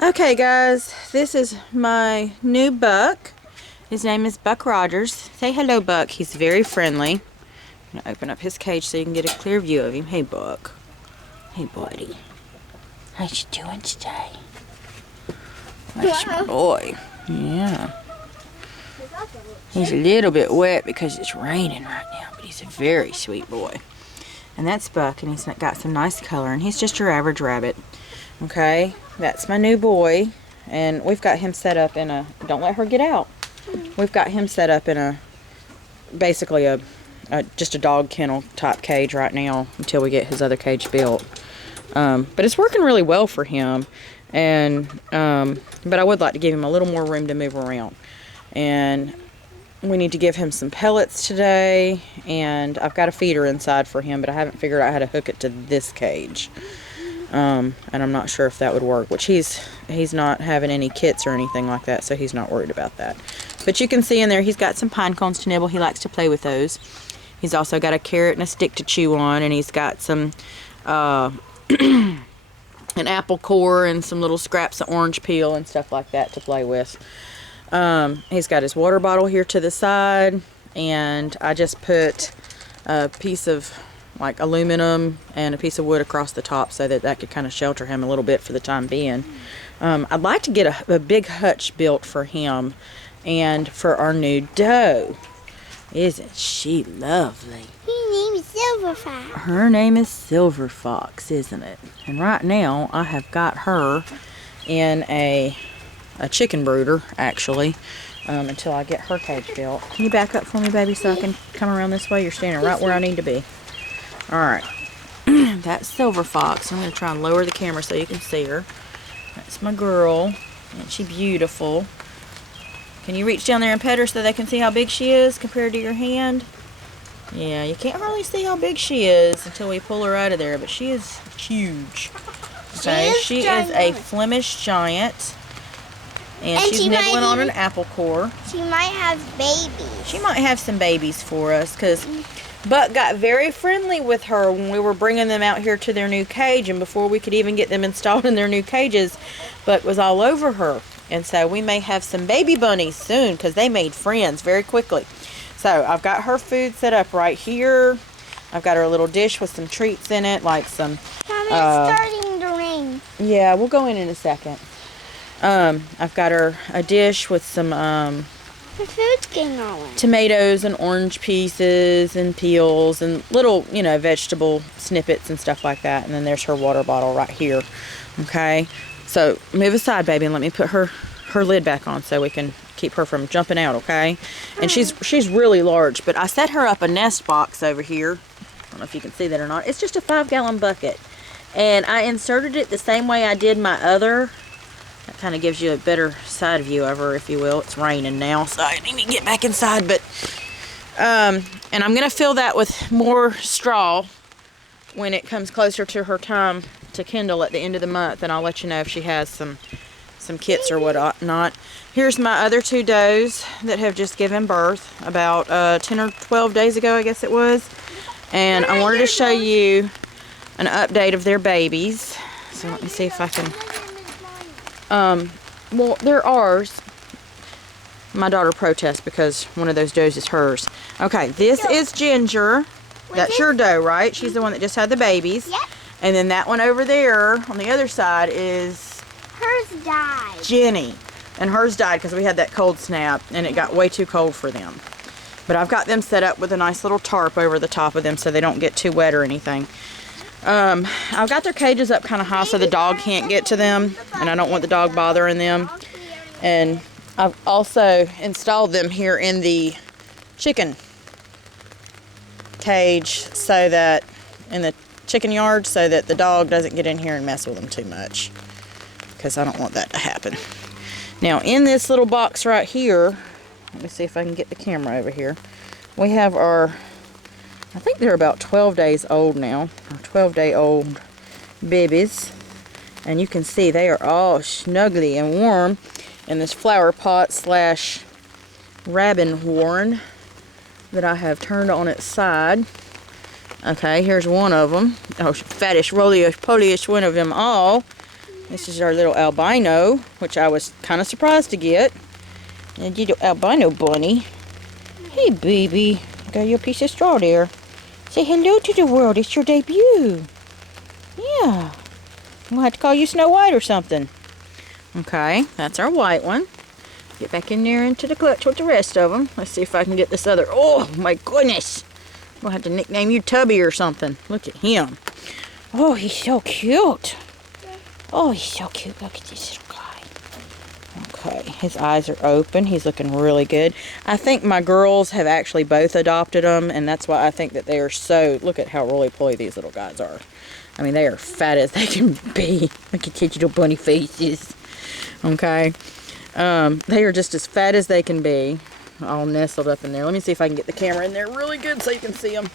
Okay guys, this is my new buck. His name is Buck Rodgers. Say hello, Buck. He's very friendly. I'm gonna open up his cage so you can get a clear view of him. Hey, Buck. Hey, buddy. How you doing today? That's my boy. Yeah. He's a little bit wet because it's raining right now, but he's a very sweet boy. And that's Buck, and he's got some nice color, and he's just your average rabbit. Okay, that's my new boy, and we've got him set up in a, don't let her get out. We've got him set up in a, basically just a dog kennel type cage right now until we get his other cage built. But it's working really well for him, and but I would like to give him a little more room to move around. And we need to give him some pellets today, and I've got a feeder inside for him, but I haven't figured out how to hook it to this cage. And I'm not sure if that would work, which he's not having any kits or anything like that, so he's not worried about that. But you can see in there he's got some pine cones to nibble. He likes to play with those. He's also got a carrot and a stick to chew on, and he's got some an apple core and some little scraps of orange peel and stuff like that to play with. He's got his water bottle here to the side, and I just put a piece of like aluminum and a piece of wood across the top so that could kind of shelter him a little bit for the time being. I'd like to get a big hutch built for him and for our new doe. Isn't she lovely? Her name is Silver Fox. Her name is Silver Fox, isn't it? And right now I have got her in a chicken brooder, actually, until I get her cage built. Can you back up for me, baby, so I can come around this way? You're standing right where I need to be. Alright, that's Silver Fox. I'm going to try and lower the camera so you can see her. That's my girl. Isn't she beautiful? Can you reach down there and pet her so they can see how big she is compared to your hand? Yeah, you can't really see how big she is until we pull her out of there, but she is huge. Okay, she is a Flemish giant. And she's nibbling on an apple core. She might have babies. She might have some babies for us, because Buck got very friendly with her when we were bringing them out here to their new cage, and before we could even get them installed in their new cages, Buck was all over her. And so we may have some baby bunnies soon, because they made friends very quickly. So I've got her food set up right here. I've got her a little dish with some treats in it, like some... Mommy, it's starting to rain. Yeah, we'll go in a second. I've got her a dish with some The food's getting all wet. Tomatoes and orange pieces and peels and little, vegetable snippets and stuff like that. And then there's her water bottle right here. Okay, so move aside, baby, and let me put her lid back on so we can keep her from jumping out. Okay, and she's really large, but I set her up a nest box over here. I don't know if you can see that or not. It's just a 5-gallon bucket, and I inserted it the same way I did my other. That kind of gives you a better side view of her, if you will. It's raining now, so I need to get back inside. But and I'm going to fill that with more straw when it comes closer to her time to kindle at the end of the month, and I'll let you know if she has some kits or whatnot. Here's my other 2 does that have just given birth about 10 or 12 days ago, I guess it was. And I wanted to show you an update of their babies. So let me see if I can... well, they're ours. My daughter protests because one of those does is hers. Okay, this is Ginger. That's your doe, right? She's the one that just had the babies. Yep. And then that one over there on the other side is... Hers died. Jenny. And hers died because we had that cold snap and it got way too cold for them. But I've got them set up with a nice little tarp over the top of them so they don't get too wet or anything. I've got their cages up kind of high so the dog can't get to them, and I don't want the dog bothering them. And I've also installed them here in the chicken cage so that, in the chicken yard, so that the dog doesn't get in here and mess with them too much, because I don't want that to happen. Now in this little box right here, let me see if I can get the camera over here, we have our, I think they're about 12 days old now, or 12-day-old babies. And you can see they are all snuggly and warm in this flower pot slash rabbin warren that I have turned on its side. Okay, here's one of them. Oh, fattest, roly-ish, polyish one of them all. This is our little albino, which I was kind of surprised to get. And a little albino bunny. Hey, baby. Got your piece of straw there. Say hello to the world. It's your debut. Yeah. We'll have to call you Snow White or something. Okay, that's our white one. Get back in there into the clutch with the rest of them. Let's see if I can get this other. Oh, my goodness. We'll have to nickname you Tubby or something. Look at him. Oh, he's so cute. Oh, he's so cute. Look at this little guy. Okay, his eyes are open. He's looking really good. I think my girls have actually both adopted them, and that's why I think that they are so... Look at how roly-poly these little guys are. I mean, they are fat as they can be. Look at these little bunny faces. Okay. They are just as fat as they can be. All nestled up in there. Let me see if I can get the camera in there really good so you can see them.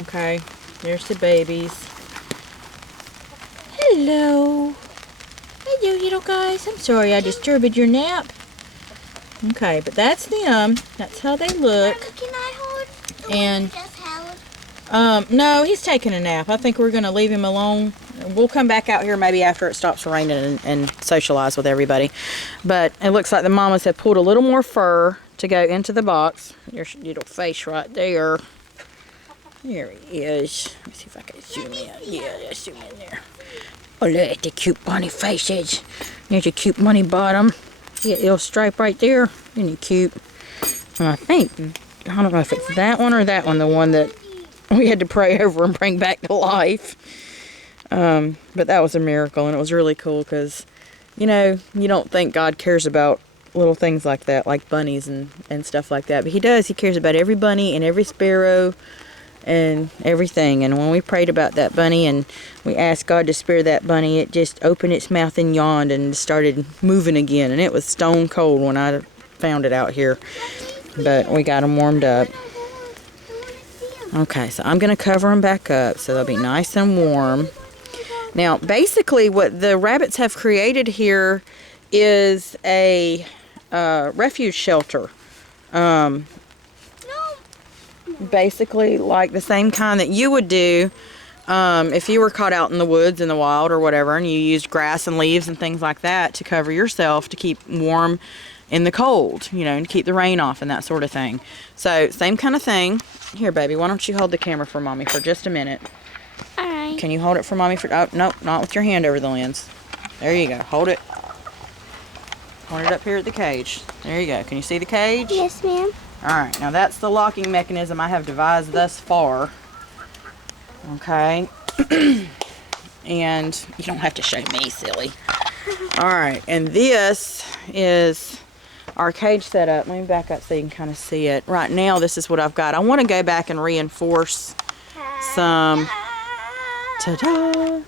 Okay. There's the babies. Hello. Hello, little guys. I'm sorry I disturbed your nap. Okay, but that's them. That's how they look. Mama, can I hold the And one you just held? no, he's taking a nap. I think we're going to leave him alone. We'll come back out here maybe after it stops raining and socialize with everybody. But it looks like the mamas have pulled a little more fur to go into the box. There's your little face right there. There he is. Let me see if I can zoom in. Yeah, let's zoom in there. Oh, look at the cute bunny faces. There's a cute bunny bottom. See a little stripe right there? Isn't he cute? And I think, I don't know if it's that one or that one, the one that we had to pray over and bring back to life. But that was a miracle, and it was really cool because, you know, you don't think God cares about little things like that, like bunnies and stuff like that. But he does. He cares about every bunny and every sparrow and everything. And when we prayed about that bunny and we asked God to spare that bunny, it just opened its mouth and yawned and started moving again. And it was stone cold when I found it out here. But we got them warmed up. Okay, so I'm going to cover them back up so they'll be nice and warm. Now, basically what the rabbits have created here is a refuge shelter. Basically like the same kind that you would do if you were caught out in the woods in the wild or whatever, and you used grass and leaves and things like that to cover yourself to keep warm in the cold, you know, and keep the rain off and that sort of thing. So, same kind of thing. Here, baby, why don't you hold the camera for Mommy for just a minute? Alright. Can you hold it for Mommy for... Oh, no, not with your hand over the lens. There you go. Hold it. Hold it up here at the cage. There you go. Can you see the cage? Yes, ma'am. Alright, now that's the locking mechanism I have devised thus far. Okay. And you don't have to show me, silly. Alright, and this is our cage setup. Let me back up so you can kind of see it. Right now, this is what I've got. I want to go back and reinforce some... Ta-da!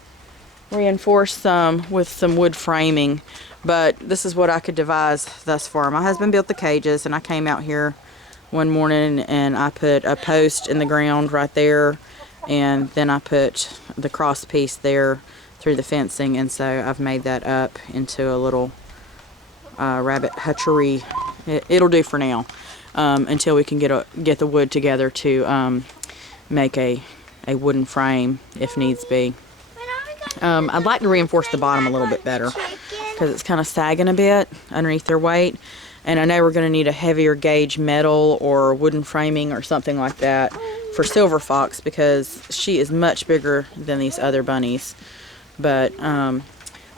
Reinforce some with some wood framing. But this is what I could devise thus far. My husband built the cages, and I came out here one morning and I put a post in the ground right there, and then I put the cross piece there through the fencing, and so I've made that up into a little rabbit hutchery. It'll do for now until we can get the wood together to make a wooden frame if needs be. I'd like to reinforce the bottom a little bit better because it's kind of sagging a bit underneath their weight. And I know we're going to need a heavier gauge metal or wooden framing or something like that for Silver Fox because she is much bigger than these other bunnies. But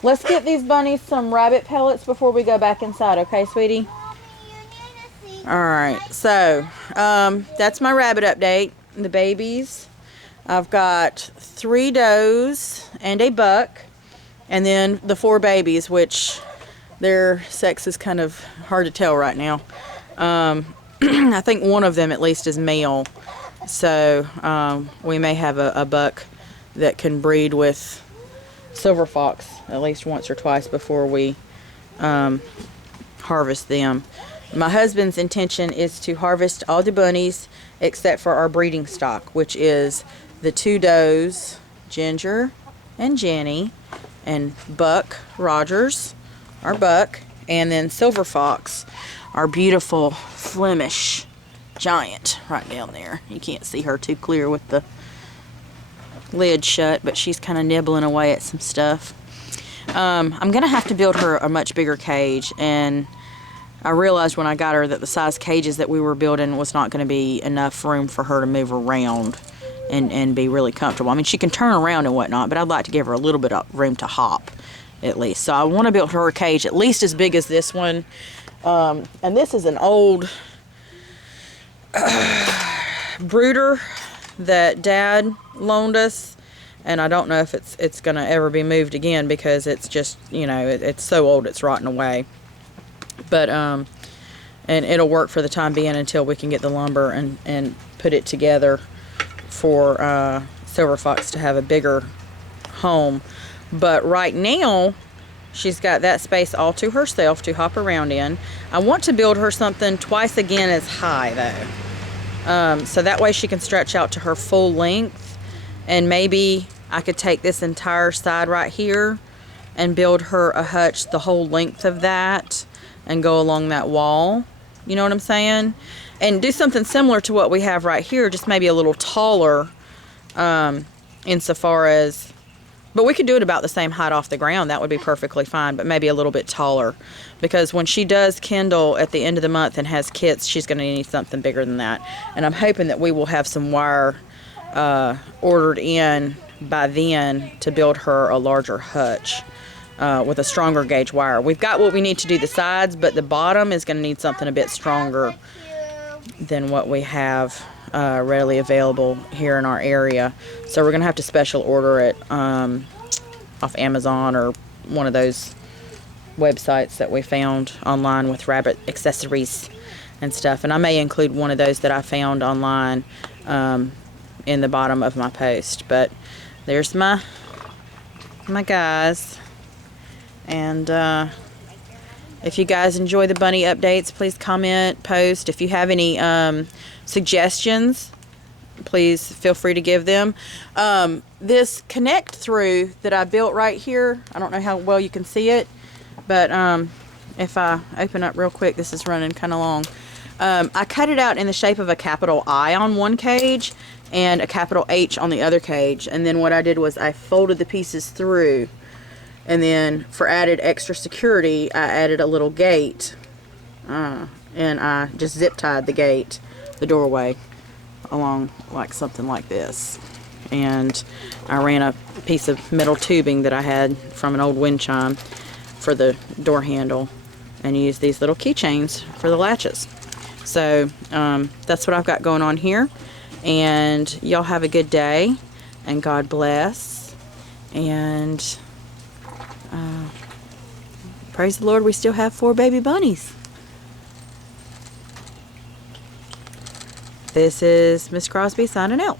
let's get these bunnies some rabbit pellets before we go back inside, okay, sweetie? Alright, so that's my rabbit update. The babies. I've got 3 does and a buck, and then the 4 babies, which their sex is kind of hard to tell right now. I think one of them at least is male, so we may have a buck that can breed with Silver Fox at least once or twice before we harvest them. My husband's intention is to harvest all the bunnies except for our breeding stock, which is the 2 does, Ginger and Jenny, and Buck Rodgers, our buck, and then Silver Fox, our beautiful Flemish giant right down there. You can't see her too clear with the lid shut, but she's kind of nibbling away at some stuff. I'm gonna have to build her a much bigger cage, and I realized when I got her that the size cages that we were building was not going to be enough room for her to move around and be really comfortable. I mean, she can turn around and whatnot, but I'd like to give her a little bit of room to hop at least. So I want to build her a cage at least as big as this one. And this is an old brooder that Dad loaned us, and I don't know if it's going to ever be moved again because it's just, you know, it's so old it's rotting away. But and it'll work for the time being until we can get the lumber and put it together for Silver Fox to have a bigger home. But right now she's got that space all to herself to hop around in. I want to build her something twice again as high though, so that way she can stretch out to her full length, and maybe I could take this entire side right here and build her a hutch the whole length of that and go along that wall, you know what I'm saying? And do something similar to what we have right here, just maybe a little taller, insofar as, but we could do it about the same height off the ground. That would be perfectly fine, but maybe a little bit taller, because when she does kindle at the end of the month and has kits, she's going to need something bigger than that. And I'm hoping that we will have some wire ordered in by then to build her a larger hutch. With a stronger gauge wire. We've got what we need to do the sides, but the bottom is going to need something a bit stronger than what we have readily available here in our area. So we're going to have to special order it off Amazon or one of those websites that we found online with rabbit accessories and stuff. And I may include one of those that I found online in the bottom of my post. But there's my guys. And if you guys enjoy the bunny updates, please comment, post. If you have any suggestions, please feel free to give them. This connect through that I built right here, I don't know how well you can see it, but if I open up real quick, this is running kind of long. I cut it out in the shape of a capital I on one cage and a capital H on the other cage. And then what I did was I folded the pieces through. And then for added extra security, I added a little gate. And I just zip tied the gate, the doorway, along like something like this. And I ran a piece of metal tubing that I had from an old wind chime for the door handle, and used these little keychains for the latches. So that's what I've got going on here. And y'all have a good day, and God bless. And praise the Lord, we still have 4 baby bunnies. This is Miss Crosby signing out.